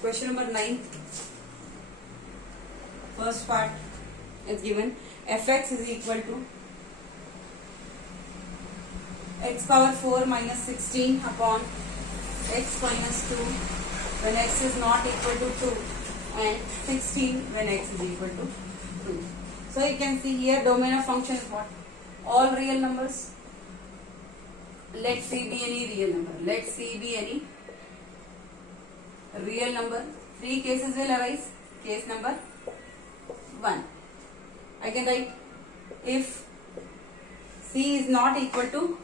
Question number 9. First part is given. Fx is equal to x power 4 minus 16 upon x minus 2 when x is not equal to 2 and 16 when x is equal to 2. So you can see here domain of function is what? All real numbers. Let C be any real number. Let C be any real number. Three cases will arise. Case number 1. I can write if C is not equal to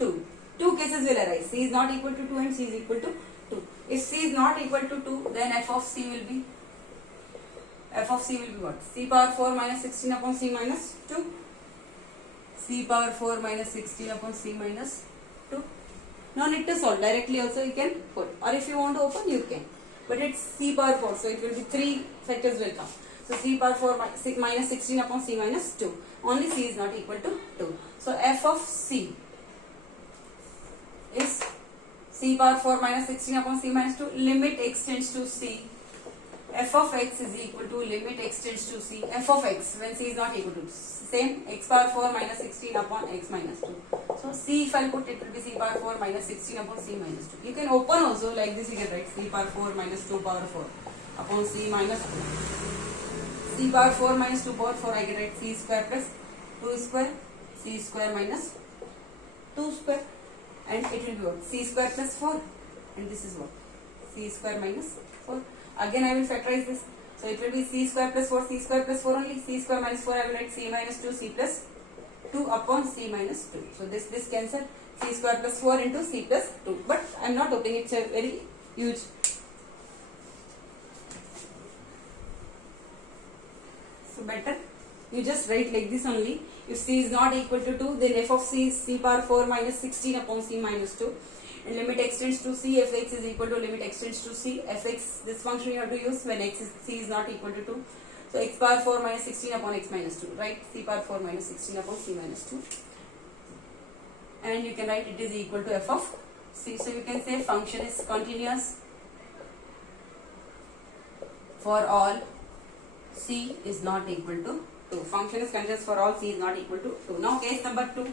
2. Two cases will arise. C is not equal to 2 and C is equal to 2. If C is not equal to 2, then f of C will be what? C power 4 minus 16 upon C minus 2. C power 4 minus 16 upon C minus 2. No need to solve. Directly also you can put. Or if you want to open, you can. But it's C power 4. So it will be 3 factors will come. So C power 4 minus 16 upon C minus 2. Only C is not equal to 2. So f of C is C power 4 minus 16 upon C minus 2. Limit x tends to C. F of x is equal to limit x tends to C. F of x when C is not equal to same x power 4 minus 16 upon x minus 2. So C if I put it will be C power 4 minus 16 upon C minus 2. You can open also like this, you can write C power 4 minus 2 power 4 upon C minus 2. C power 4 minus 2 power 4 I can write C square plus 2 square C square minus 2 square and it will be what? C square plus 4 and this is what? C square minus 4. Again I will factorize this. So it will be C square plus 4, C square plus 4 only. C square minus 4 I will write C minus 2, C plus 2 upon C minus 2. So this cancel. C square plus 4 into C plus 2. But I am not opening, it's a very huge. So better you just write like this only. If C is not equal to 2, then f of C is C power 4 minus 16 upon C minus 2. And limit x tends to C, fx is equal to limit x tends to C. Fx, this function you have to use when C is not equal to 2. So x power 4 minus 16 upon x minus 2, right? C power 4 minus 16 upon C minus 2. And you can write it is equal to f of C. So you can say function is continuous for all C is not equal to 2. Function is continuous for all C is not equal to 2. Now case number 2.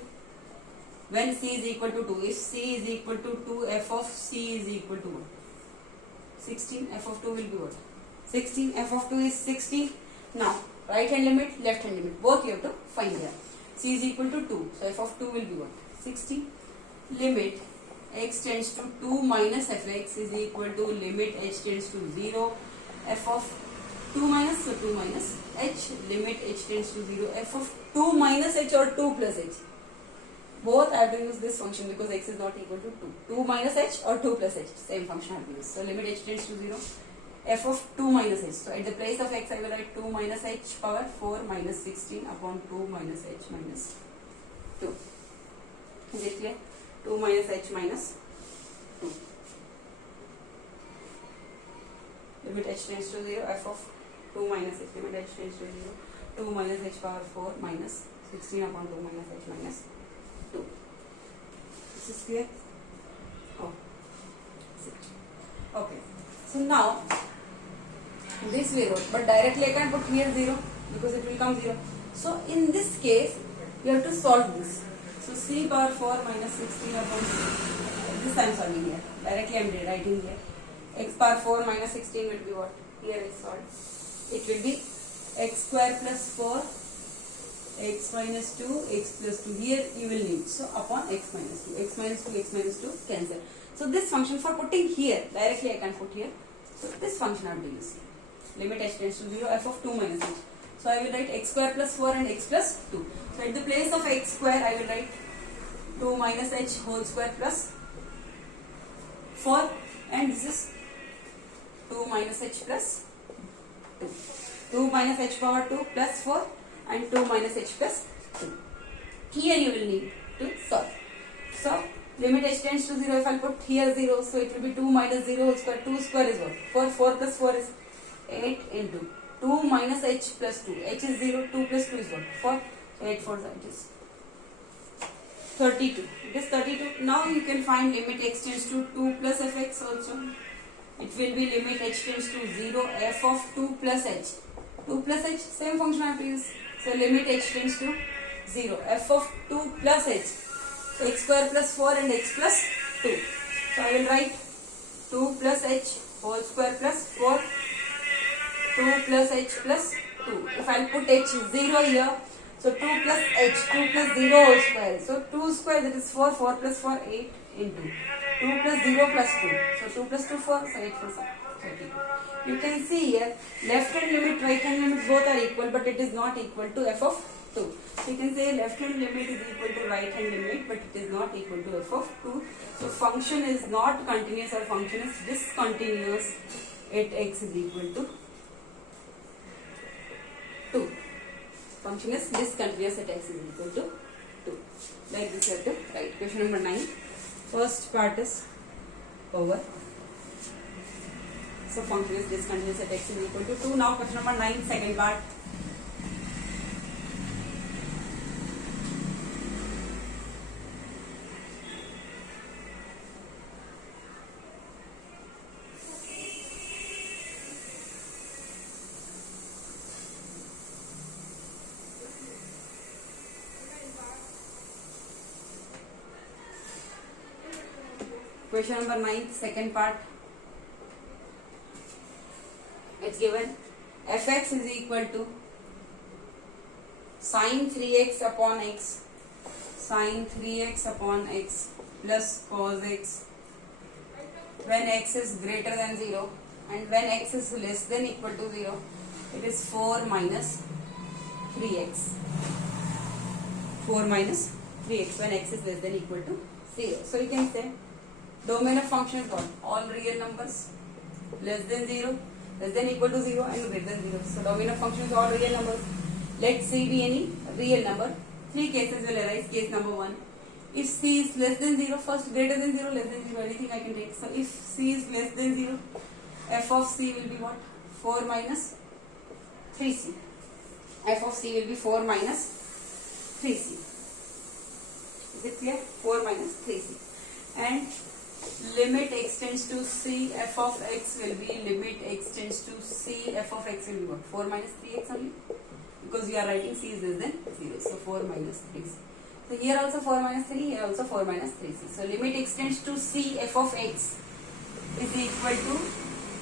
When C is equal to 2, if C is equal to 2, f of C is equal to what? 16, f of 2 will be what? 16, f of 2 is 16. Now, right hand limit, left hand limit, both you have to find here. C is equal to 2, so f of 2 will be what? 16. Limit x tends to 2 minus fx is equal to limit h tends to 0. F of 2 minus, so 2 minus h, limit h tends to 0. F of 2 minus h or 2 plus h. Both I have to use this function because x is not equal to 2. 2 minus h or 2 plus h, same function I have to use. So limit h tends to 0. F of 2 minus h. So at the place of x I will write 2 minus h power 4 minus 16 upon 2 minus h minus 2. Is it clear? 2 minus h minus 2. Limit h tends to 0. F of 2 minus h. Limit h tends to 0. 2 minus h power 4 minus 16 upon 2 minus h minus 2. This is clear? Oh. Okay. So now this we wrote, but directly I can put here 0 because it will come 0. So in this case you have to solve this. So C power 4 minus 16 upon this I am solving here. Directly I am writing here. X power 4 minus 16 will be what? Here I solved. It will be x square plus 4 x minus 2, x plus 2. Here you will need. So upon x minus 2. X minus 2, x minus 2 cancel. So this function for putting here, directly I can put here. So this function I have to use here. Limit h tends to 0, f of 2 minus h. So I will write x square plus 4 and x plus 2. So at the place of x square I will write 2 minus h whole square plus 4 and this is 2 minus h plus 2. 2 minus h power 2 plus 4 and 2 minus h plus 2. Here you will need to solve. So limit h tends to 0, if I put here 0, so it will be 2 minus 0 whole square. 2 square is what? 4 plus 4 is 8 into 2 minus h plus 2. H is 0, 2 plus 2 is what? 4. So 8 4 it is 32. It is 32. Now you can find limit x tends to 2 plus fx also. it will be limit h tends to 0 f of 2 plus h. 2 plus h, same function I have to use. So limit h tends to 0 f of 2 plus h. So x square plus 4 and x plus 2. So I will write 2 plus h whole square plus 4, 2 plus h plus 2. If I will put h 0 here, so 2 plus h, 2 plus 0 whole square. So 2 square, that is 4, 4 plus 4, 8 into 2 plus 0 plus 2. So 2 plus 2, 4, so 8 plus 32. You can see here, left hand limit, right hand limit both are equal, but it is not equal to f of 2. So you can say left hand limit is equal to right hand limit, but it is not equal to f of 2. So function is not continuous or function is discontinuous at x is equal to 2. Function is discontinuous at x is equal to 2. Like this you have to write. Question number 9. First part is over. So function is discontinuous at x is equal to 2. Now question number 9, second part. Question number 9, second part. It's given fx is equal to sin 3x upon x, sin 3x upon x plus cos x when x is greater than 0 and when x is less than equal to 0, it is 4 minus 3x. 4 minus 3x when x is less than equal to 0. So you can say domain of function is what? All real numbers less than 0, less than equal to 0 and greater than 0. So domain of function is all real numbers. Let C be any real number. Three cases will arise. Case number 1. If C is less than 0, first greater than 0, less than 0, anything I can take. So if C is less than 0, f of C will be what? 4 minus 3C. F of C will be 4 minus 3C. Is it clear? 4 minus 3C. And limit x tends to c, f of x will be limit x tends to c, f of x will be what? 4 minus 3x only, because you are writing c is less than 0. So 4 minus 3c. So here also 4 minus 3, here also 4 minus 3c. So limit x tends to c, f of x is equal to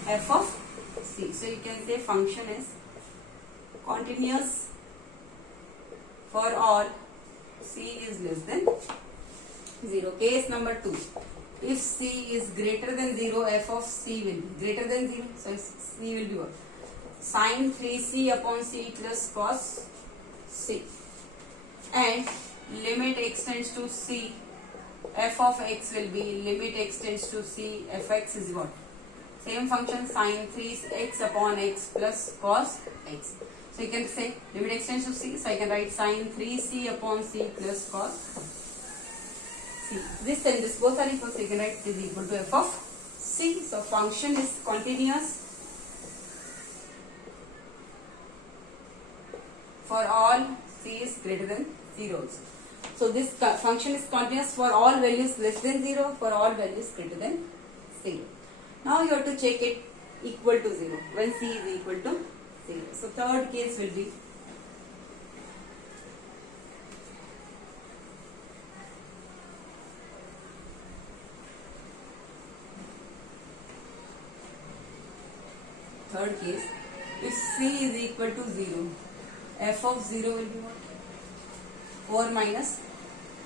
f of c. So you can say function is continuous for all c is less than 0. Case number 2. If c is greater than 0, f of c will be greater than 0. So c will be what? Sin 3c upon c plus cos c. And limit x tends to c, f of x will be limit x tends to c, fx is what? Same function, sin 3x upon x plus cos x. So you can say limit x tends to c. So I can write sin 3c upon c plus cos c. This and this both are equal, so you can write is equal to f of c. So function is continuous for all c is greater than 0 also. So this function is continuous for all values less than 0, for all values greater than 0. Now you have to check it equal to 0 when c is equal to 0. So third case will be if c is equal to 0, f of 0 will be what? 4 minus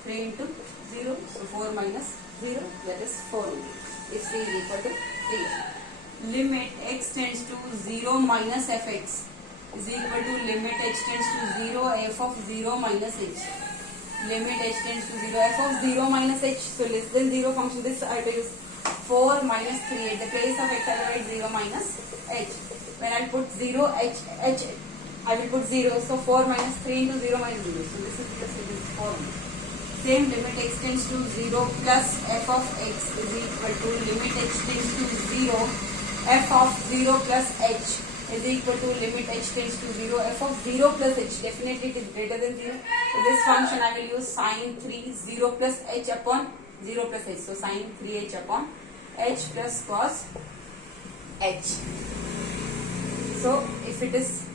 3 into 0. So 4 minus 0, that is 4 only. If c is equal to 3. Limit x tends to 0 minus fx is equal to limit h tends to 0, f of 0 minus h. Limit h tends to 0, f of 0 minus h. So less than 0 function, this I have to use 4 minus 3. At the place of x I will write 0 minus h. When I put 0, h I will put 0. So 4 minus 3 into 0 minus 0. So this is plus, it is 4. Same limit x tends to 0 plus f of x is equal to limit h tends to 0, f of 0 plus h is equal to limit h tends to 0, f of 0 plus h. Definitely it is greater than 0. So this function I will use sin 3 0 plus h upon 0 plus h. So sin 3h upon h plus cos h. So if it is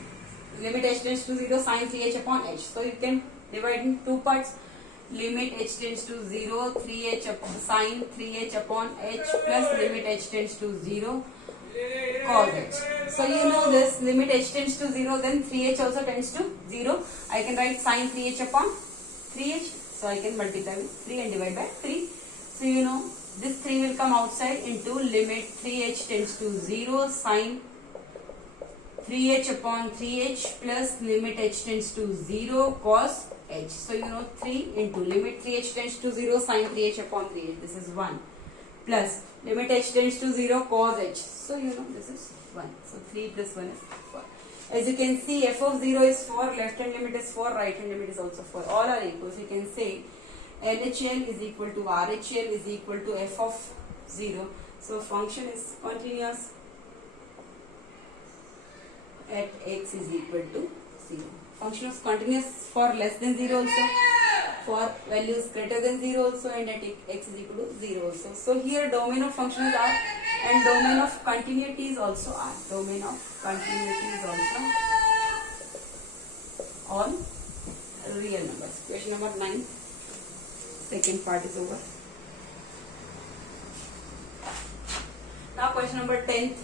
limit h tends to 0, sin 3h upon h. So you can divide in two parts. Limit h tends to 0, 3h sin 3h upon h plus limit h tends to 0, cos h. So you know this, limit h tends to 0, then 3h also tends to 0. I can write sin 3h upon 3h. So I can multiply with 3 and divide by 3. So you know this 3 will come outside into limit 3h tends to 0, sin 3h upon 3h plus limit h tends to 0, cos h. So you know 3 into limit 3h tends to 0, sin 3h upon 3h. This is 1 plus limit h tends to 0, cos h. So you know this is 1. So 3 plus 1 is 4. As you can see, f of 0 is 4, left hand limit is 4, right hand limit is also 4. All are equal. So you can say LHL is equal to RHL is equal to f of 0. So function is continuous at x is equal to 0. Function is continuous for less than 0 also, for values greater than 0 also, and at x is equal to 0 also. So here domain of function is R and domain of continuity is also R. Domain of continuity is also all real numbers. Question number 9. Second part is over. Now question number 10.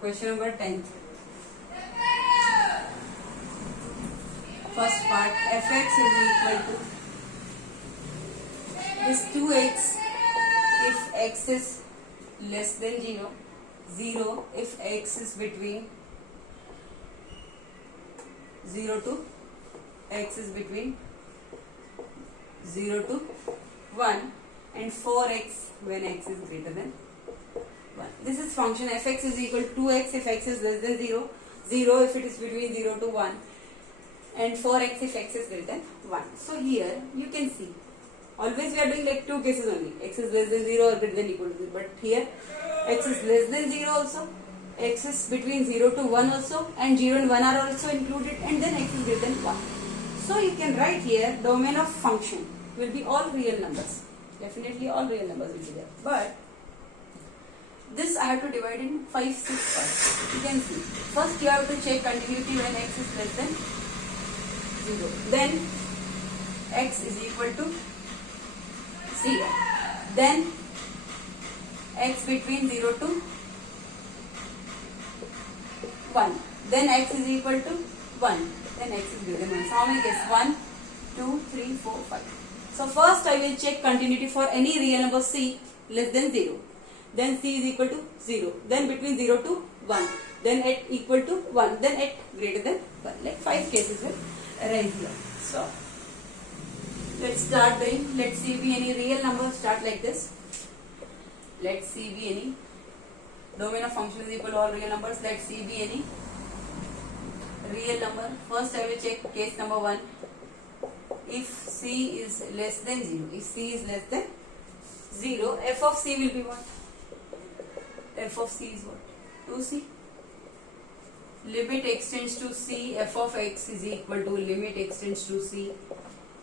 Question number 10. First part, fx is equal to this 2x if x is less than 0, 0 if x is between 0 to x is between 0 to 1, and 4x when x is greater than 1. This is function fx is equal to 2x if x is less than 0, 0 if it is between 0 to 1, and 4x if x is greater than 1. So here you can see, always we are doing like two cases only, x is less than 0 or greater than equal to 0, but here x is less than 0 also, x is between 0 to 1 also, and 0 and 1 are also included, and then x is greater than 1. So you can write here domain of function will be all real numbers. Definitely all real numbers will be there. But this I have to divide in 5, 6 parts. You can see. First you have to check continuity when x is less than 0. Then x is equal to 0. Then x between 0 to 1. Then x is equal to 1. Then x is greater than 1. So how many cases? 1, 2, 3, 4, 5. So first I will check continuity for any real number c less than 0. Then c is equal to 0. Then between 0 to 1. Then at equal to 1. Then at greater than 1. Like 5 cases will arise here. So let's start doing. Let c be any real number. Start like this. Let c be any. Domain of function is equal to all real numbers. Let c be any real number. First I will check case number 1. If c is less than 0. If c is less than 0, f of c will be what? F of c is what? 2c. Limit x tends to c, f of x is equal to limit x tends to c.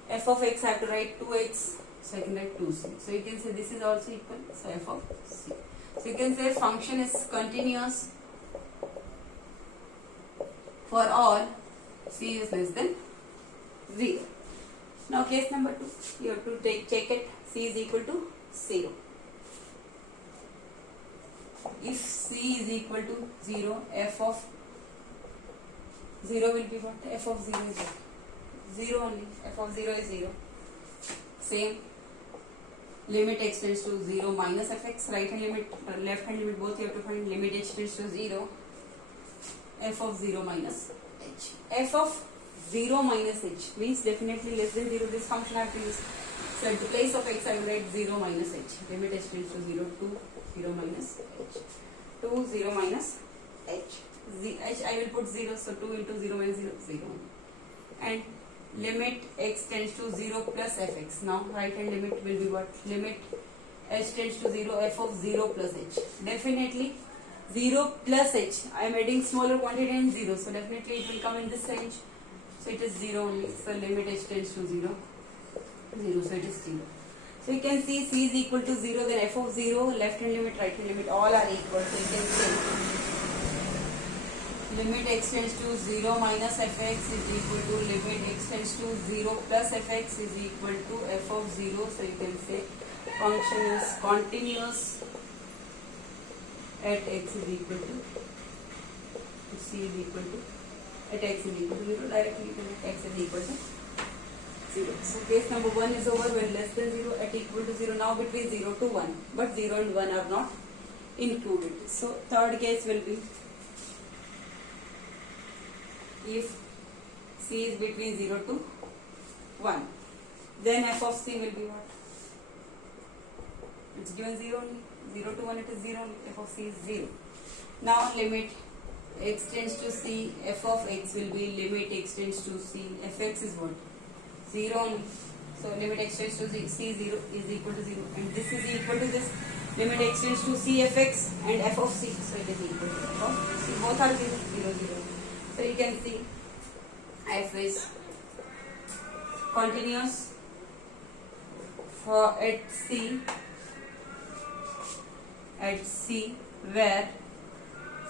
F of x I have to write 2x, so I can write 2c. So you can say this is also equal, so f of c. So you can say function is continuous for all c is less than 0. Now case number 2, you have to check it, c is equal to 0. If c is equal to 0, f of 0 will be what? F of 0 is what? 0 only. F of 0 is 0. Same. Limit x tends to 0 minus fx. Right hand limit, left hand limit, both you have to find. Limit h tends to 0. F of 0 minus h. F of 0 minus h means definitely less than 0. This function I have to use. So at the place of x I will write 0 minus h. Limit h tends to 0 to 0 minus h. 2 0 minus h. H I will put 0, so 2 into 0 minus 0, 0. And limit x tends to 0 plus fx. Now right hand limit will be what? Limit h tends to 0, f of 0 plus h. Definitely 0 plus h. I am adding smaller quantity and 0. So definitely it will come in this range. So it is 0 only. So limit h tends to 0. 0. So it is 0. So you can see c is equal to 0. Then f of 0, left hand limit, right hand limit, all are equal. So you can say limit x tends to 0 minus fx is equal to limit x tends to 0 plus fx is equal to f of 0. So you can say function is continuous at x is equal to c is equal to at x is equal to 0. Directly you can let x is equal to 0. So case number 1 is over when less than 0 at equal to 0. Now between 0 to 1, but 0 and 1 are not included. So third case will be if c is between 0 to 1, then f of c will be what? It's given 0 only. 0 to 1 it is 0 only. F of c is 0. Now limit x tends to c, f of x will be limit x tends to c, fx is what? 0 only. So limit x tends to c 0 is equal to 0, and this is equal to this. Limit x tends to c fx and f of c, so it is equal to f of c. Both are 0, 0, 0. So you can see f is continuous for at c where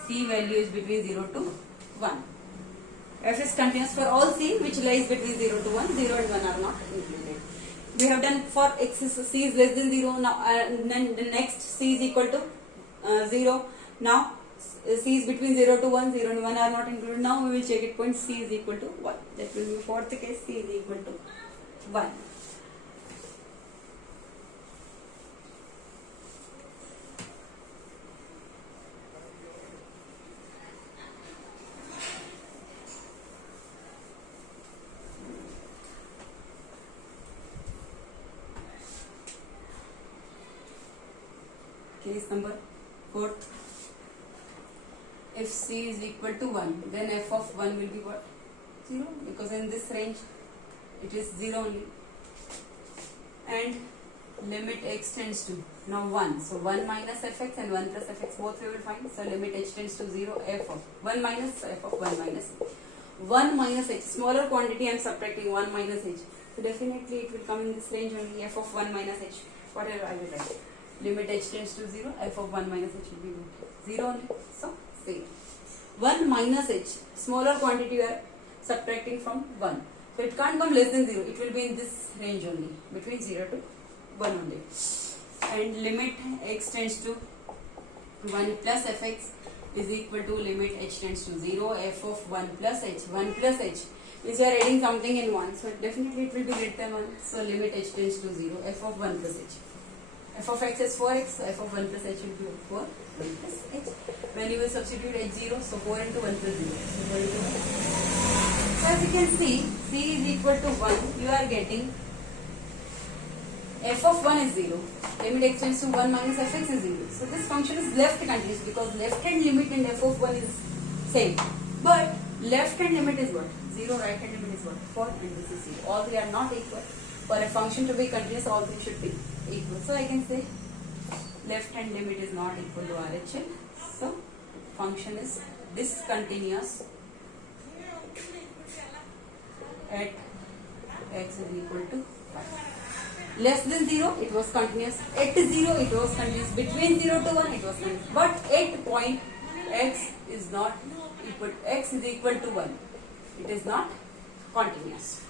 c value is between 0 to 1. F is continuous for all c which lies between 0 to 1. 0 and 1 are not included. We have done for x c is less than 0. Now then the next c is equal to 0. Now c is between 0 to 1. 0 and 1 are not included. Now we will check it point c is equal to 1. That will be fourth case, c is equal to 1. Case number 4. If c is equal to 1, then f of 1 will be what? 0, because in this range it is 0 only. And limit x tends to now 1. So 1 minus fx and 1 plus fx both we will find. So limit h tends to 0, f of 1 minus f of 1 minus h. 1 minus h, smaller quantity I am subtracting 1 minus h. So definitely it will come in this range only, f of 1 minus h. Whatever I will write. Limit h tends to 0, f of 1 minus h will be 0 only. So, say 1 minus h, smaller quantity you are subtracting from 1. So, it can't come less than 0. It will be in this range only, between 0 to 1 only. And limit x tends to 1 plus fx is equal to limit h tends to 0, f of 1 plus h. 1 plus h means you are adding something in 1. So, definitely it will be greater than 1. So, limit h tends to 0, f of 1 plus h. F of x is 4x, so f of 1 plus h will be 4, 1 plus h. When you will substitute h0, so 4 into 1 plus 0. So 4 into 1. So as you can see, c is equal to 1, you are getting f of 1 is 0, limit x tends to 1 minus fx is 0. So this function is left continuous because left hand limit and f of 1 is same. But left hand limit is what? 0, right hand limit is what? 4, and this is 0. All three are not equal. For a function to be continuous, all three should be equal. So I can say left hand limit is not equal to RHL. So function is discontinuous at x is equal to 5. Less than 0 it was continuous, at 0 it was continuous, between 0 to 1 it was continuous, but at point x is not equal, x is equal to 1, it is not continuous.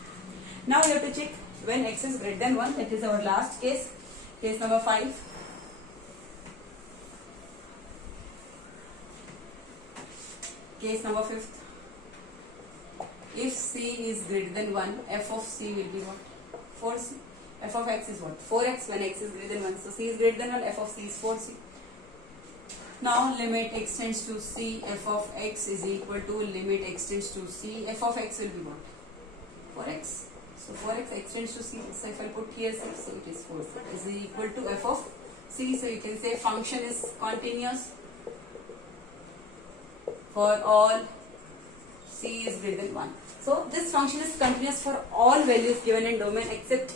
Now we have to check when x is greater than 1. That is our last case, case number 5. Case number 5th. If c is greater than 1, f of c will be what? 4c. F of x is what? 4x when x is greater than 1. So c is greater than 1, f of c is 4c. Now limit x tends to c, f of x is equal to limit x tends to c, f of x will be what? 4x. So 4x, x tends to c. So if I put here 6, so it is 4 is equal to f of c. So you can say function is continuous for all c is greater than 1. So this function is continuous for all values given in domain except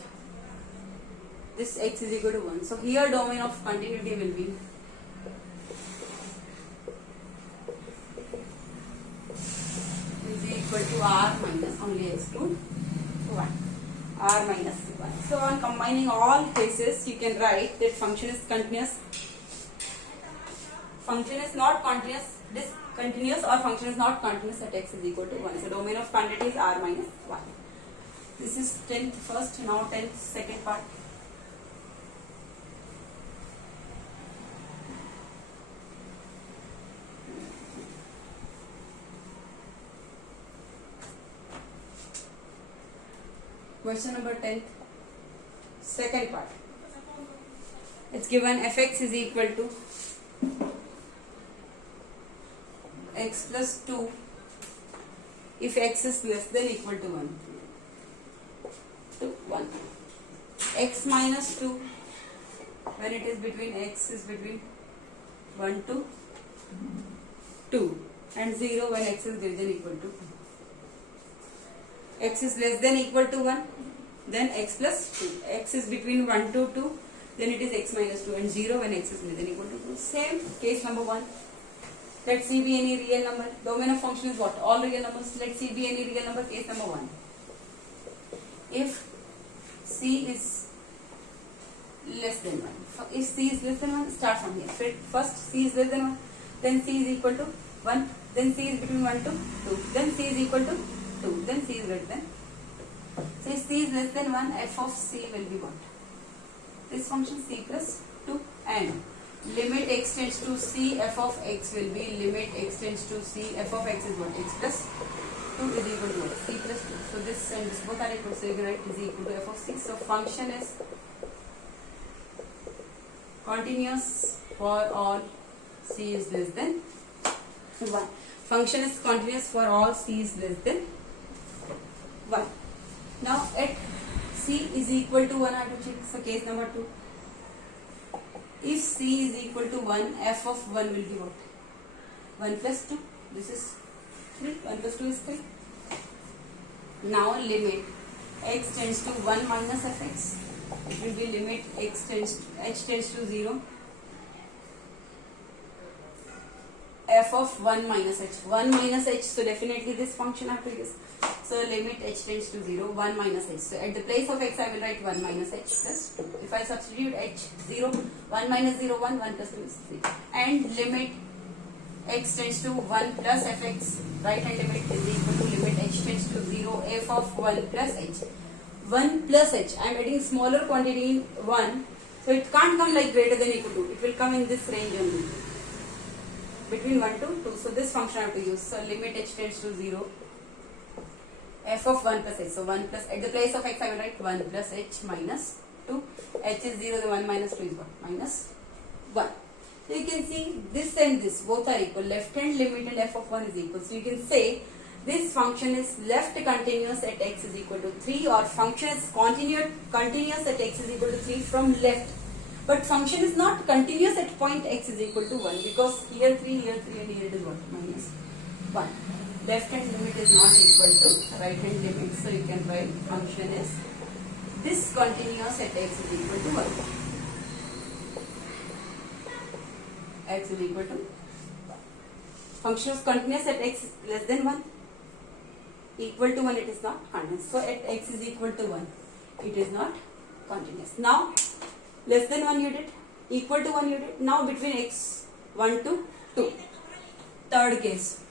this x is equal to 1. So here domain of continuity will be is equal to r minus only x to 1. R minus 1. So on combining all cases, you can write that function is continuous. Function is not continuous, discontinuous, or function is not continuous at x is equal to 1. So domain of continuity is r minus 1. This is 10th first, now 10th second part. Question number 10th, second part. It's given fx is equal to x plus 2 if x is less than equal to 1. To 1. X minus 2 when it is between x is between 1 to 2 and 0 when x is greater than equal to 2. X is less than equal to 1, then x plus 2. X is between 1 to 2, then it is x minus 2, and 0 when x is less than equal to 2. Same case number 1. Let C be any real number. Domain of function is what? All real numbers. Let C be any real number. Case number 1. If C is less than 1. If C is less than 1, start from here. First C is less than 1, then C is equal to 1, then C is between 1 to 2, then C is equal to 2, then C is greater than 2. So if C is less than 1, f of C will be what? This function C plus 2, and limit x tends to C, f of x will be limit x tends to C, f of x is what? X plus 2 is equal to what? C plus 2. So this and this both are equal, so you can write is equal to f of C. So function is continuous for all C is less than 1. Function is continuous for all C is less than 1. Now at C is equal to 1, I have to check. So case number 2. If C is equal to 1, f of 1 will be what? 1 plus 2. This is 3. 1 plus 2 is 3. Now limit x tends to 1 minus fx. It will be limit x tends to, h tends to 0. F of 1 minus h. 1 minus h. So definitely this function I have to use. So limit h tends to 0, 1 minus h. So at the place of x I will write 1 minus h plus 2. If I substitute h, 0, 1 minus 0, 1, 1 plus 2 is 3. And limit x tends to 1 plus fx, right hand limit is equal to limit h tends to 0, f of 1 plus h. 1 plus h, I am adding smaller quantity in 1, so it can't come like greater than equal to, it will come in this range only, between 1 to 2, so this function I have to use. So limit h tends to 0, f of 1 plus h, so 1 plus, at the place of x I will write 1 plus h minus 2, h is 0, the 1 minus 2 is what? Minus 1. So you can see this and this both are equal, left hand limit and f of 1 is equal, so you can say this function is left continuous at x is equal to 3, or function is continuous at x is equal to 3 from left. But function is not continuous at point x is equal to 1, because here 3, here 3 and here it is what? Minus 1. Left hand limit is not equal to right hand limit, so you can write function is discontinuous at x is equal to 1. X is equal to 1. Function is continuous at x less than 1. Equal to 1 it is not continuous. So at x is equal to 1 it is not continuous. Now less than 1 you did, equal to 1 you did. Now between x 1 to 2. Third case.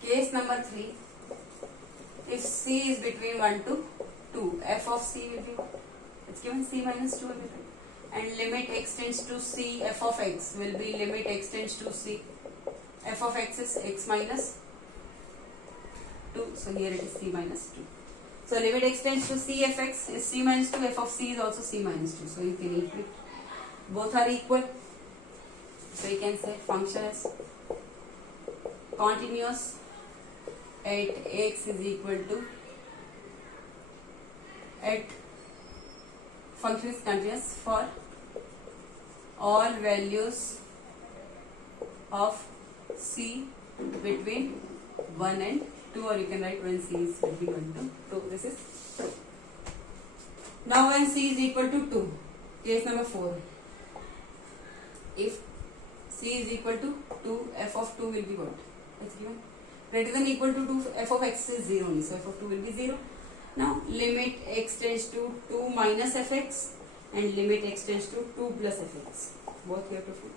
Case number 3. If C is between 1 to 2, f of C will be what? It's given C minus 2 will be right. And limit x tends to C, f of x will be limit x tends to C. F of x is x minus 2. So here it is C minus 2. So limit x tends to C, fx is C minus 2. F of C is also C minus 2. So you can equate. Both are equal. So you can say function is continuous at x is equal to, at function is continuous for all values of C between 1 and 2, or you can write when c is between 1 to 2. This is true. Now when c is equal to 2, case number 4. If c is equal to 2, f of 2 will be what? That's given. Greater than equal to 2, f of x is 0 only, so f of 2 will be 0. Now limit x tends to 2 minus fx and limit x tends to 2 plus fx. Both you have to put.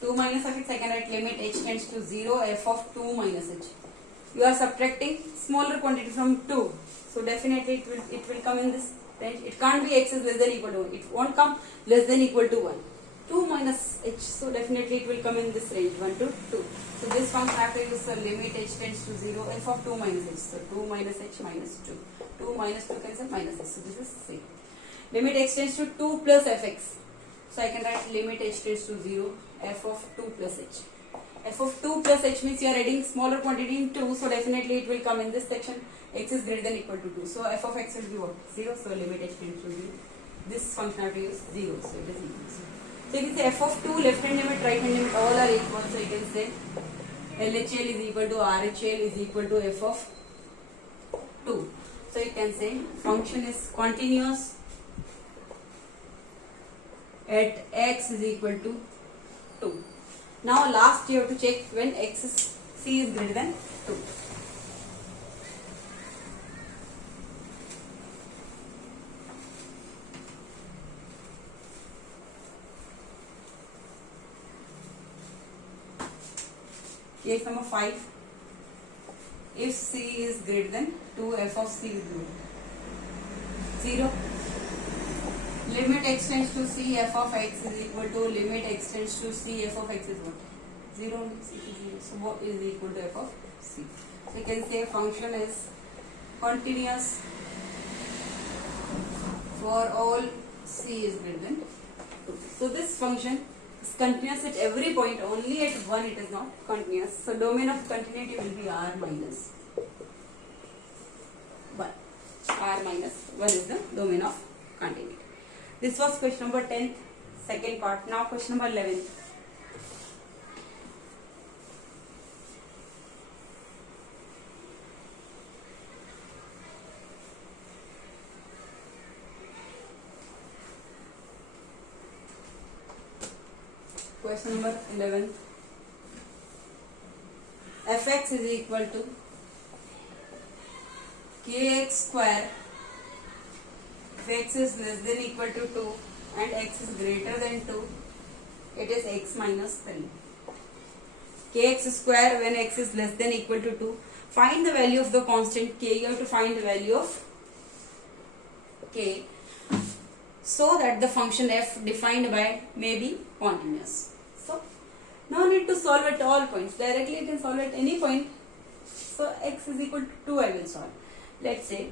2 minus fx, I can write limit h tends to 0, f of 2 minus h. You are subtracting smaller quantity from 2, so definitely it will come in this range. It can't be x is less than equal to 1. It won't come less than equal to 1. 2 minus h, so definitely it will come in this range 1 to 2. So this function I have to use limit h tends to 0, f of 2 minus h. So 2 minus h minus 2. 2 minus 2 cancel minus h. So this is same. Limit x tends to 2 plus fx. So I can write limit h tends to 0, f of 2 plus h. F of 2 plus h means you are adding smaller quantity in 2, so definitely it will come in this section. X is greater than equal to 2. So f of x will be what? 0. So limit h tends to 0. This function I have to use 0. So it is equal. So you can say f of 2, left hand limit, right hand limit, all are equal. So you can say LHL is equal to RHL is equal to f of 2. So you can say function is continuous at x is equal to 2. Now last you have to check when c is greater than 2. Case number 5. If c is greater than 2, f of c is 0. Limit x tends to c, f of x is equal to limit x tends to c, f of x is what? 0. So what is equal to f of c? So you can say function is continuous for all c is greater than 2. So this function is continuous at every point, only at 1 it is not continuous. So domain of continuity will be r minus 1. R minus 1 is the domain of continuity. This was question number 10, second part. Now question number 11. Question number 11. Fx is equal to kx square if x is less than equal to 2 and x is greater than 2, it is x minus 3. Kx square when x is less than equal to 2. Find the value of the constant k. You have to find the value of k so that the function f defined by may be continuous. So no need to solve at all points. Directly you can solve at any point. So x is equal to 2 I will solve. Let's say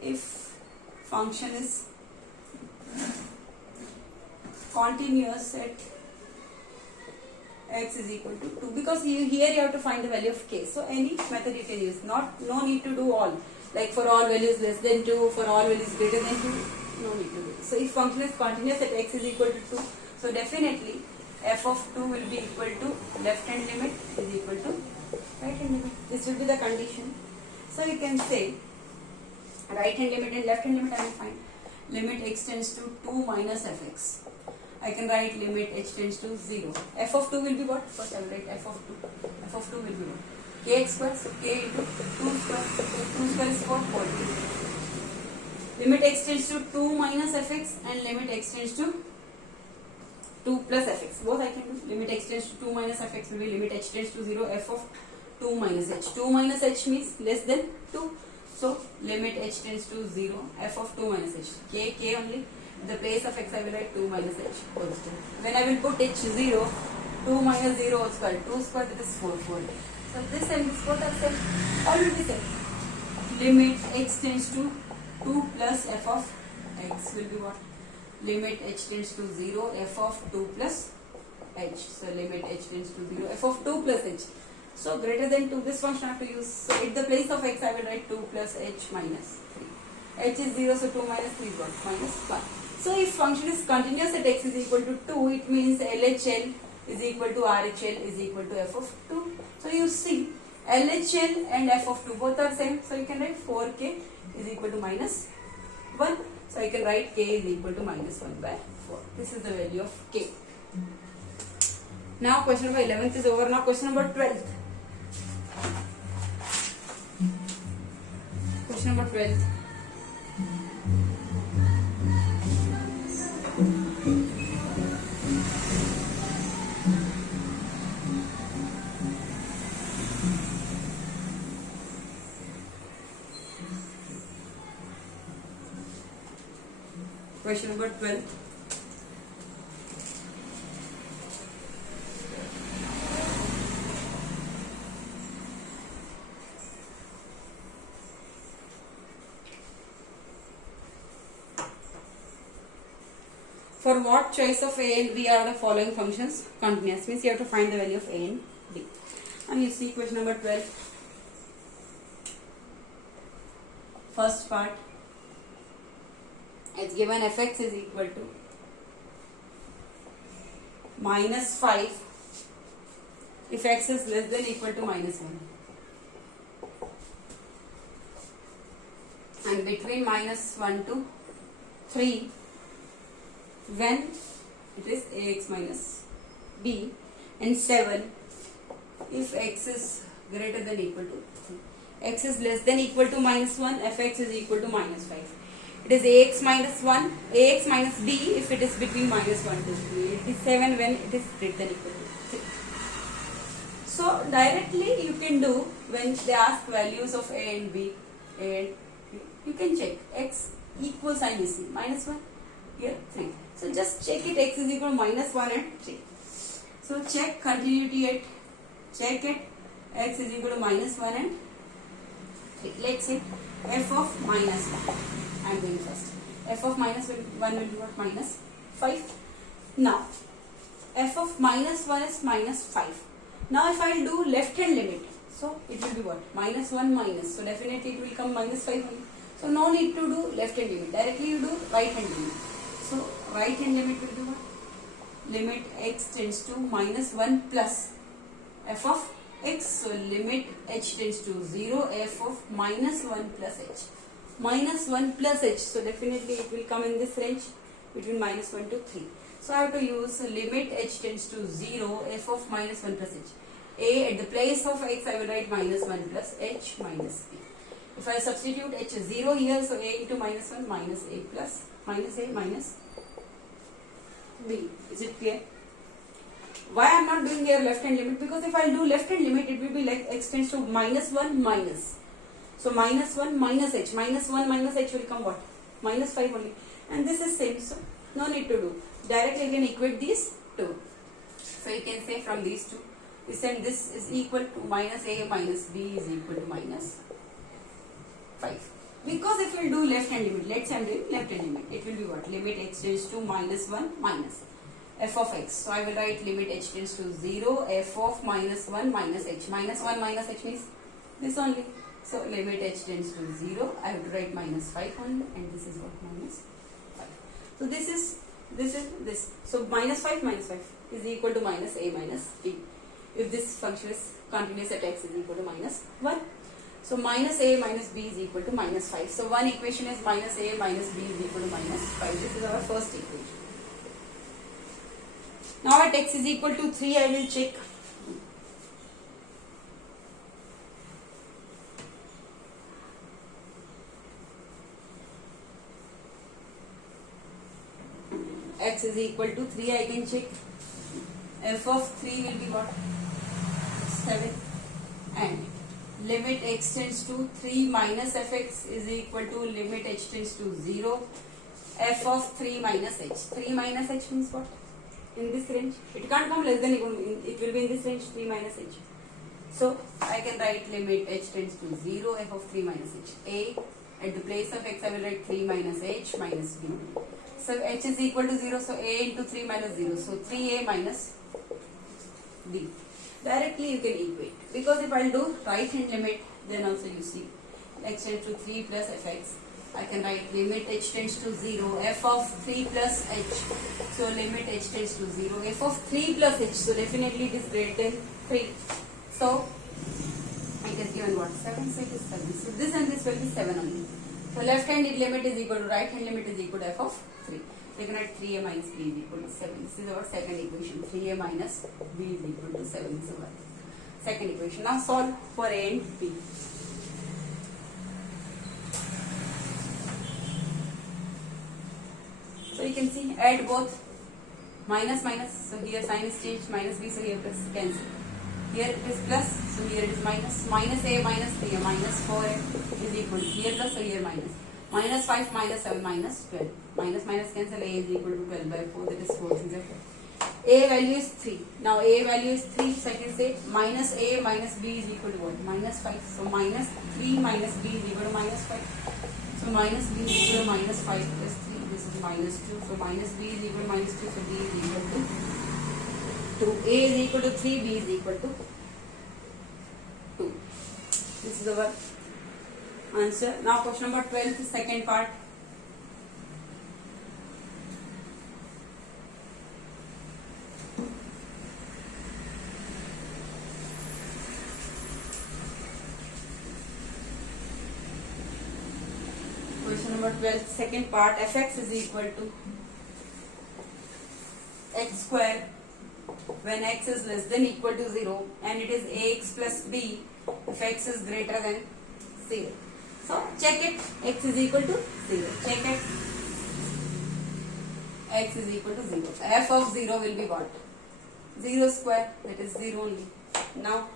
if function is continuous at x is equal to 2, because here you have to find the value of k. So any method you can use. No need to do all. Like for all values less than 2, for all values greater than 2, no need to do. So if function is continuous at x is equal to 2, so definitely f of 2 will be equal to left hand limit is equal to right hand limit. This will be the condition. So you can say right hand limit and left hand limit I will find. Limit x tends to 2 minus fx. I can write limit h tends to 0. F of 2 will be what? First I will write f of 2. F of 2 will be what? Kx square. So k into 2 square. So 2 square is 4. 40. Limit x tends to 2 minus fx and limit x tends to 2 plus fx. Both I can do. Limit x tends to 2 minus fx will be limit h tends to 0. F of 2 minus h. 2 minus h means less than 2. So limit h tends to 0. F of 2 minus h. K only. In the place of x I will write 2 minus h. When I will put h 0, 2 minus 0 whole square. 2 square, that is 4. So this and this both are same. All will be same. Limit x tends to 2 plus f of x will be what? Limit h tends to 0. F of 2 plus h. So limit h tends to 0. F of 2 plus h. So greater than 2, this function I have to use. So at the place of x I will write 2 plus h minus 3. H is 0, so 2 minus 3 is what? Minus 1. So if function is continuous at x is equal to 2, it means LHL is equal to RHL is equal to f of 2. So you see LHL and f of 2 both are same. So you can write 4k is equal to minus 1. So I can write k is equal to minus 1 by 4. This is the value of k. Now question number 11th is over. Now question number 12th. Question number 12th. Question number 12. For what choice of a and b are the following functions continuous? Means you have to find the value of a and b. And you see question number 12. First part. It's given fx is equal to minus 5 if x is less than equal to minus 1. And between minus 1 to 3 when it is ax minus b, and 7 if x is greater than equal to 3. X is less than equal to minus 1, fx is equal to minus 5. It is ax minus 1, ax minus b if it is between minus 1 to 3. It is 7 when it is greater than equal to 3. So directly you can do when they ask values of a and b, and you can check x equal sign is minus 1, here 3. So just check it, x is equal to minus 1 and 3. So check continuity at, check it, x is equal to minus 1 and 3. Let's say f of minus 1. I am doing first. F of minus 1 will be what? Minus 5. Now, f of minus 1 is minus 5. Now, if I will do left hand limit, so it will be what? Minus 1 minus. So, definitely it will come minus 5 only. So, no need to do left hand limit. Directly you do right hand limit. So, right hand limit will be what? Limit x tends to minus 1 plus f of x. So, limit h tends to 0, f of minus 1 plus h. Minus 1 plus h, so definitely it will come in this range between minus 1 to 3. So I have to use limit h tends to 0, f of minus 1 plus h. A at the place of x I will write minus 1 plus h minus b. If I substitute h 0 here, so a into minus 1 minus a plus minus a minus b. Is it clear? Why I am not doing here left hand limit? Because if I do left hand limit, it will be like x tends to minus 1 minus. So minus 1 minus h, minus 1 minus h will come what? Minus 5 only. And this is same, so no need to do. Directly you can equate these two. So you can say from these two, this and this is equal to minus a minus b is equal to minus 5. Because if you will do left hand limit, let's say I am doing left hand limit, it will be what? Limit x tends to minus 1 minus f of x. So I will write limit h tends to 0, f of minus 1 minus h. Minus 1 minus h means this only. So limit h tends to 0, I have to write minus 5 only, and this is what? Minus 5. So this is this. So minus 5 is equal to minus a minus b. If this function is continuous at x is equal to minus 1. So minus a minus b is equal to minus 5. So one equation is minus a minus b is equal to minus 5. This is our first equation. Now at x is equal to 3, I will check. X is equal to 3, I can check. F of 3 will be what? 7. And limit x tends to 3 minus fx is equal to limit h tends to 0. F of 3 minus h. 3 minus h means what? In this range. It can't come less than equal. It will be in this range, 3 minus h. So I can write limit h tends to 0, f of 3 minus h. A at the place of x I will write 3 minus h minus b. So h is equal to 0, so a into 3 minus 0. So 3a minus b. Directly you can equate. Because if I will do right hand limit, then also you see x tends to 3 plus fx I can write limit h tends to 0, f of 3 plus h. So limit h tends to 0, f of 3 plus h. So definitely it is greater than 3. So I get given what? 7, so it is 7. So this and this will be 7 only. So left hand limit is equal to right hand limit is equal to f of 3. So you can write 3a minus b is equal to 7. This is our second equation. 3a minus b is equal to 7. So second equation. Now solve for a and b. So you can see add both minus minus. So here sign is changed, minus b, so here plus, cancel. Here it is plus, so here it is minus. Minus a minus 3a minus 4a is equal to here plus, so here minus. Minus 5 minus 7 minus 12. Minus minus cancel, a is equal to 12 by 4, that is 4 things are 4. A value is 3. Now a value is 3, so I can say minus a minus b is equal to what? Minus 5. So minus 3 minus b is equal to minus 5. So minus b is equal to minus 5 plus 3. This is minus 2. So minus b is equal to minus 2. So b is equal to 2. A is equal to 3. B is equal to 2. This is our answer. Now question number 12, the second part. Question number 12, second part. Fx is equal to x square when x is less than equal to 0 and it is ax plus b if x is greater than 0. So check it. X is equal to 0. Check it. X is equal to 0. F of 0 will be what? 0 square, that is 0 only. Now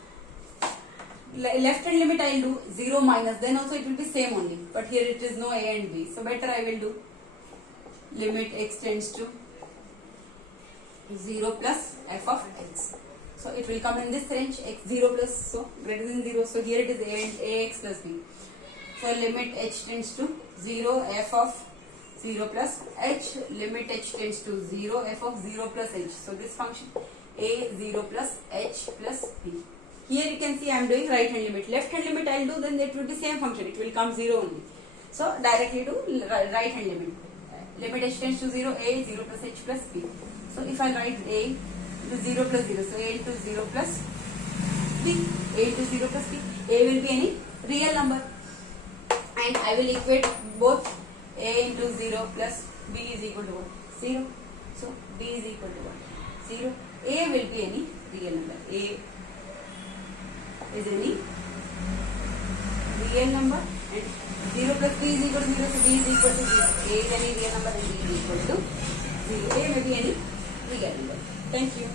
left hand limit I will do 0 minus, then also it will be same only, but here it is no a and b, so better I will do limit x tends to 0 plus f of x. So it will come in this range, x 0 plus, so greater than 0, so here it is a and ax plus b. So limit h tends to 0, f of 0 plus h, limit h tends to 0, f of 0 plus h. So this function a 0 plus h plus b. Here you can see I am doing right hand limit. Left hand limit I will do, then it will be same function. It will come 0 only. So directly do right hand limit. Limit h tends to 0, a 0 plus h plus b. So if I write a into 0 plus 0, so a into 0 plus b, a into 0 plus b, a will be any real number. And I will equate both a into 0 plus b is equal to what? 0. So b is equal to what? 0. A will be any real number. A is any real number and 0 plus b is equal to 0, so b is equal to 0. A is any real number and b is equal to 0. A may be any real number. Thank you.